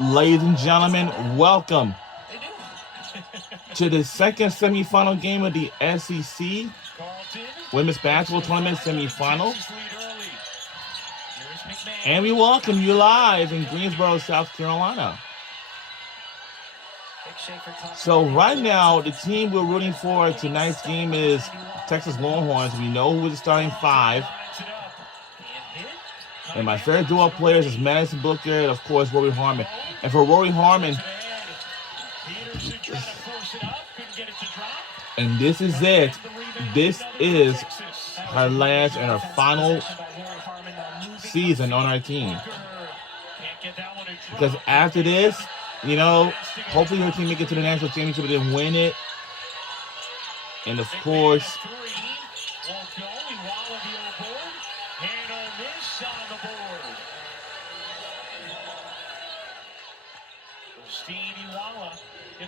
Ladies and gentlemen, welcome to the second semifinal game of the SEC Women's Basketball Tournament semifinal. And we welcome you live in Greensboro, South Carolina. So right now, the team we're rooting for tonight's game is Texas Longhorns. We know who is the starting five. And my favorite duo of players is Madison Booker and, of course, Rory Harmon. And for Rory Harmon, and this is it. This is her last and her final season on our team. Because after this, you know, hopefully her team make it to the national championship and then win it. And of course,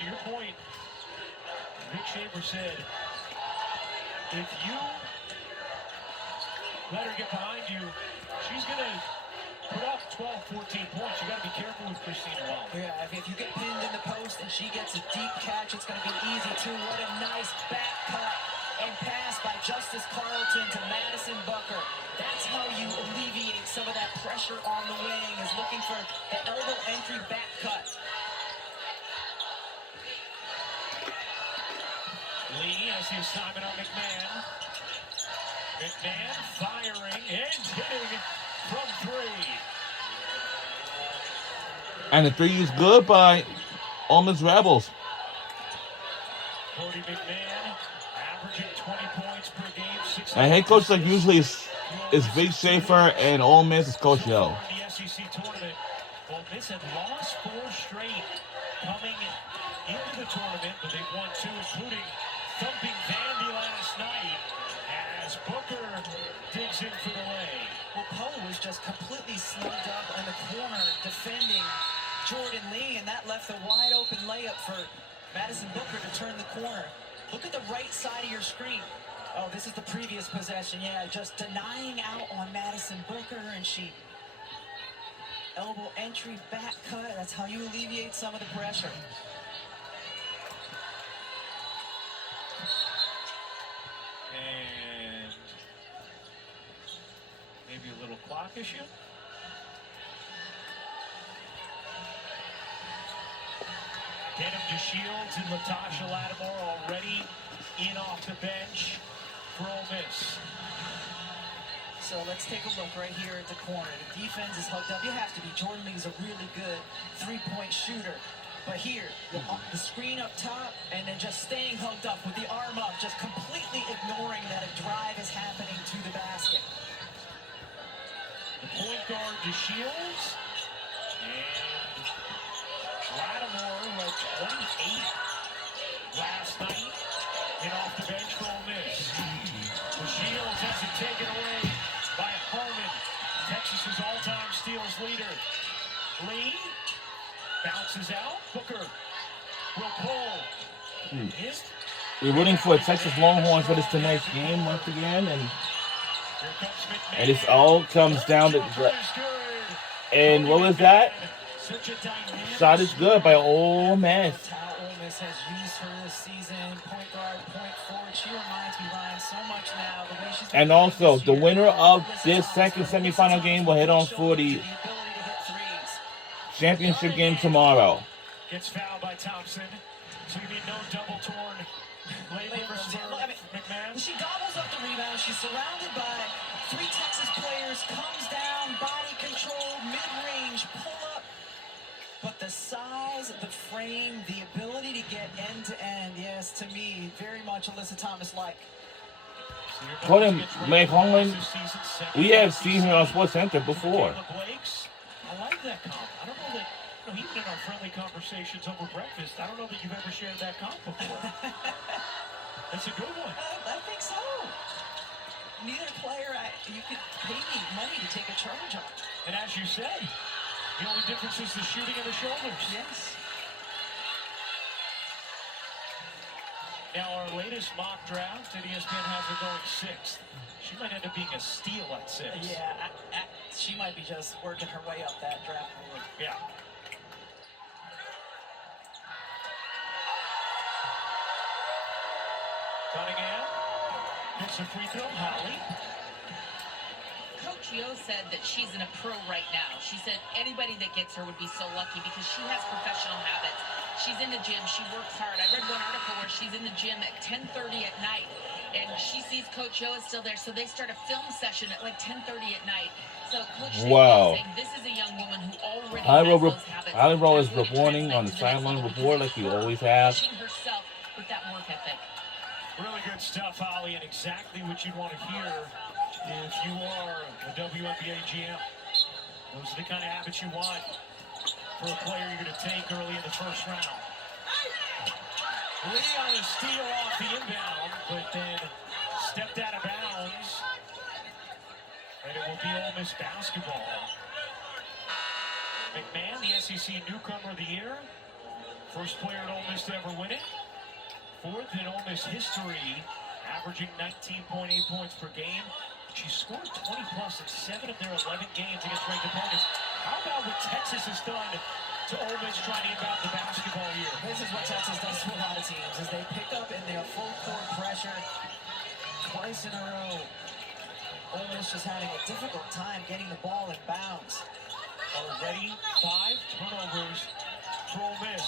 to your point, Rick Shaver said, if you let her get behind you, she's going to put up 12, 14 points. You got to be careful with Christina Waller. Yeah, if you get pinned in the post and she gets a deep catch, it's going to be easy too. What a nice back cut and pass by Justice Carlton to Madison Booker. That's how you alleviate some of that pressure on the wing, is looking for the elbow entry back cut. Lee has the assignment on McMahon. McMahon firing and hitting from three. And the three is good by Ole Miss Rebels. Cody McMahon averaging 20 points per game. And head coach like usually is Vic Schaefer, and Ole Miss is Coach Hill. In the SEC tournament, Ole Miss had lost 4 straight coming into the tournament, but they've won 2, including thumping Vandy last night as Booker digs in for the lay. Well, Poe was just completely slugged up in the corner defending Jordan Lee, and that left a wide open layup for Madison Booker to turn the corner. Look at the right side of your screen. Oh, this is the previous possession. Yeah, just denying out on Madison Booker, and she elbow entry back cut. That's how you alleviate some of the pressure. And maybe a little clock issue. Tatum DeShields and Latasha Lattimore already in off the bench for Ole Miss. So let's take a look right here at the corner. The defense is hooked up. You have to be. Jordan Lee is a really good three-point shooter. But here, the screen up top, and then just staying hugged up with the arm up, just completely ignoring that a drive is happening to the basket. The point guard DeShields and Lattimore had 28 last night and off the bench for Ole Miss. DeShields has it taken away by Harmon, Texas's all-time steals leader. Lee bounces out. Booker will pull. We're rooting for Texas Longhorns for this tonight's game once again, and this all comes down to and what was that? Shot is good by Ole Miss. That's how Ole Miss has used her this season. Point guard, point forward. She reminds me, Ryan, so much now. The way she's and also, the winner of this second semifinal game will head on for the championship game tomorrow. Gets fouled by Thompson. So you mean no double torn labels for McMahon? She gobbles up the rebound. She's surrounded by 3 Texas players. Comes down, body control, mid-range, pull up. But the size, the frame, the ability to get end-to-end, yes, to me, very much Alyssa Thomas-like. According to Meg Holland, we have seen her on Sports Center before. I like that comp. I don't know that, even in our friendly conversations over breakfast, I don't know that you've ever shared that comp before. That's a good one. I think so. Neither player, you could pay me money to take a charge on. And as you said, the only difference is the shooting and the shoulders. Yes. Now, our latest mock draft at ESPN has her going 6th. She might end up being a steal at 6. Yeah, she might be just working her way up that draft board. Yeah. Cunningham gets a free throw. Holly. Coach Yo said that she's in a pro right now. She said anybody that gets her would be so lucky because she has professional habits. She's in the gym. She works hard. I read one article where she's in the gym at 10:30 at night, and she sees Coach Yo is still there, so they start a film session at like 10:30 at night. So Coach Yo is saying this is a young woman who already has those habits. Hollywood is reporting on the sideline report like he always has. Pushing herself with that work ethic. Really good stuff, Holly, and exactly what you'd want to hear if you are a WNBA GM. Those are the kind of habits you want for a player you're going to take early in the first round. Lee on a steal off the inbound, but then stepped out of bounds. And it will be Ole Miss basketball. McMahon, the SEC Newcomer of the Year. First player at Ole Miss to ever win it. Fourth in Ole Miss history, averaging 19.8 points per game. She scored 20 plus in 7 of their 11 games against ranked opponents. How about what Texas has done to Ole Miss trying to inbound the basketball here? This is what Texas does to a lot of teams, is they pick up in their full court pressure twice in a row. Ole Miss just having a difficult time getting the ball in bounds. Already 5 turnovers for Ole Miss.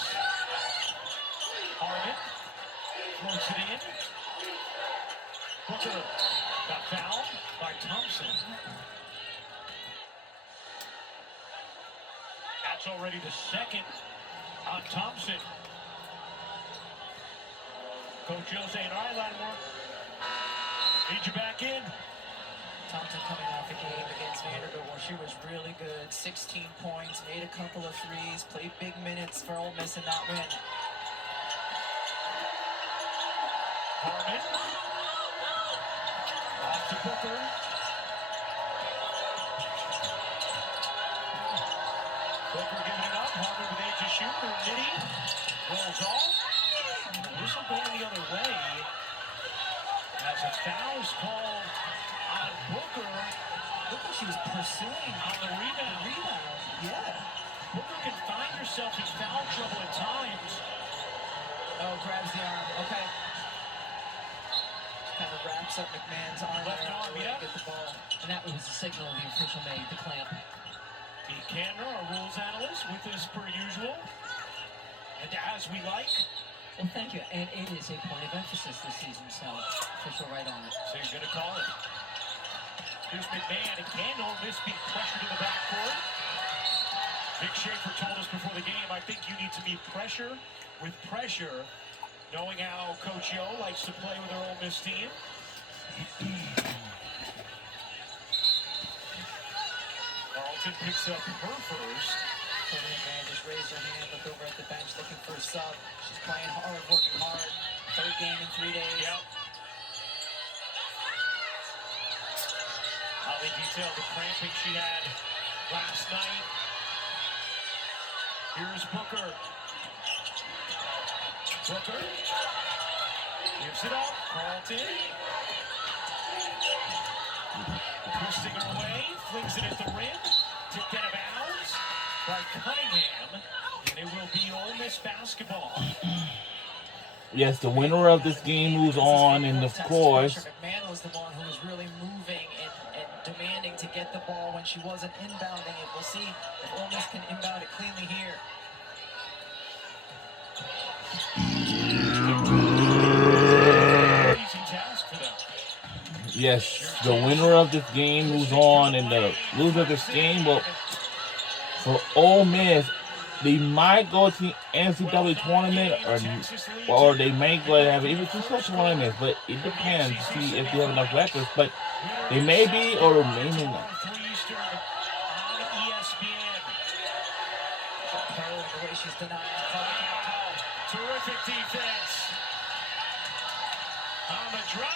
Harmon floats it in. Booker got fouled by Thompson. That's already the second on Thompson. Coach Joe saying, all right, Lattimore, need you back in. Thompson coming off a game against Vanderbilt where she was really good. 16 points, made a couple of threes, played big minutes for Ole Miss in that win. Harmon. Off to Booker. Booker giving it up. Harmon with 8 to shoot. Nitty rolls off. Whistle going the other way. As a foul's called on Booker. Look like she was pursuing on the rebound. Yeah. Booker can find herself in foul trouble at times. Oh, grabs the arm. Okay. Kind of wraps up McMahon's arm. Left arm, yeah. Get the ball. And that was the signal the official made, the clamp. Pete Kandner, our rules analyst, with us per usual. And as we like. Well, thank you. And it is a point of emphasis this season, so official right on it. So he's going to call it. Here's McMahon and Kandner. Miss being pressured in the backcourt. Big Schaefer told us before the game, I think you need to meet pressure with pressure, knowing how Coach Yo likes to play with her Ole Miss team. Carlton picks up her first. Man just raised her hand, looked over at the bench looking for a sub. She's playing hard, working hard. Third game in 3 days. Yep. Holly detailed the cramping she had last night. Here's Booker. Booker gives it up. Carlton twisting her way, flings it at the rim, tipped out of bounds by Cunningham, and it will be Ole Miss basketball. Yes, the winner of this game moves on, and of course, McMahon was the one who was really moving and demanding to get the ball when she wasn't inbounding it. We'll see if Ole Miss can inbound it cleanly here. Easy task for them. yes, the winner of this game moves on, and the loser of this game, well, for Ole Miss, they might go to the NCAA tournament, or they may go and have even 2 such tournaments, but it depends to see if they have enough records. But they may be, or maybe not. The way she's denying. Terrific defense. On the drive.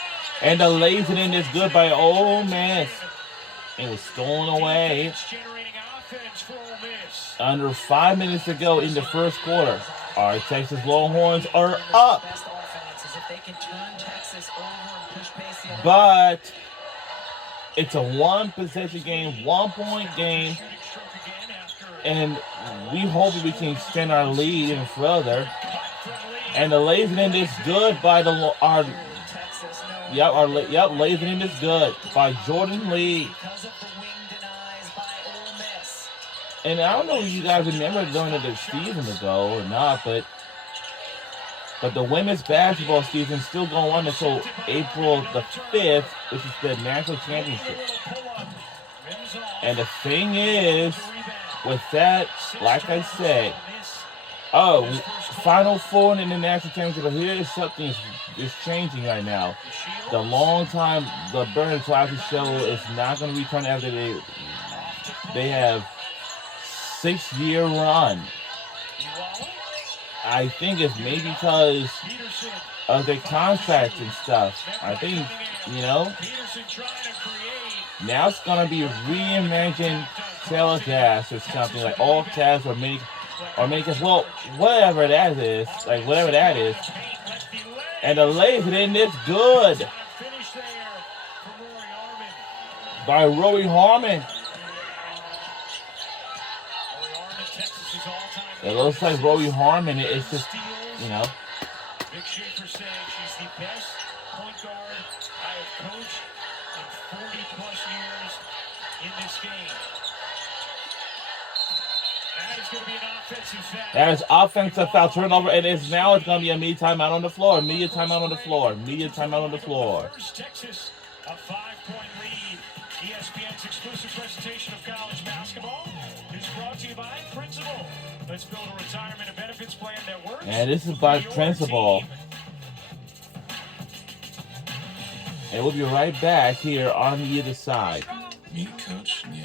And the lazy is good by Ole Miss. It was stolen away. Generating offense for Ole Miss. Under 5 minutes to go in the first quarter. Our Texas Longhorns are up. But it's a 1-possession game, 1-point game. And we hope we can extend our lead even further. And the lazy is good by our lasering is good by Jordan Lee. Because of the wing denies by Ole Miss. And I don't know if you guys remember during the season ago or not, but the women's basketball season is still going on until April the 5th, which is the national championship. And the thing is, with that, like I said, Final Four in the national championship, but here is something is changing right now. The long time, the Burn Classic show is not going to return after they have 6-year run. I think it's maybe because of their contracts and stuff. I think, now it's going to be reimagined telecast or something, like all casts or mini casts. Well, whatever that is. And the laser in this good by Rory Harmon. It looks like Rory Harmon is just, Vic Schaefer saying she's the best point guard I have coached in 40-plus years in this game. That is going to be an offensive foul. That is offensive foul turnover. It's going to be a media timeout on the floor. Media timeout on the floor. First Texas, a 5-point lead. ESPN's exclusive presentation of college basketball is brought to you by Principal. Let's build a retirement and benefits plan that works. And this is by Principal. And we'll be right back here on the other side. Meet Coach. Yeah,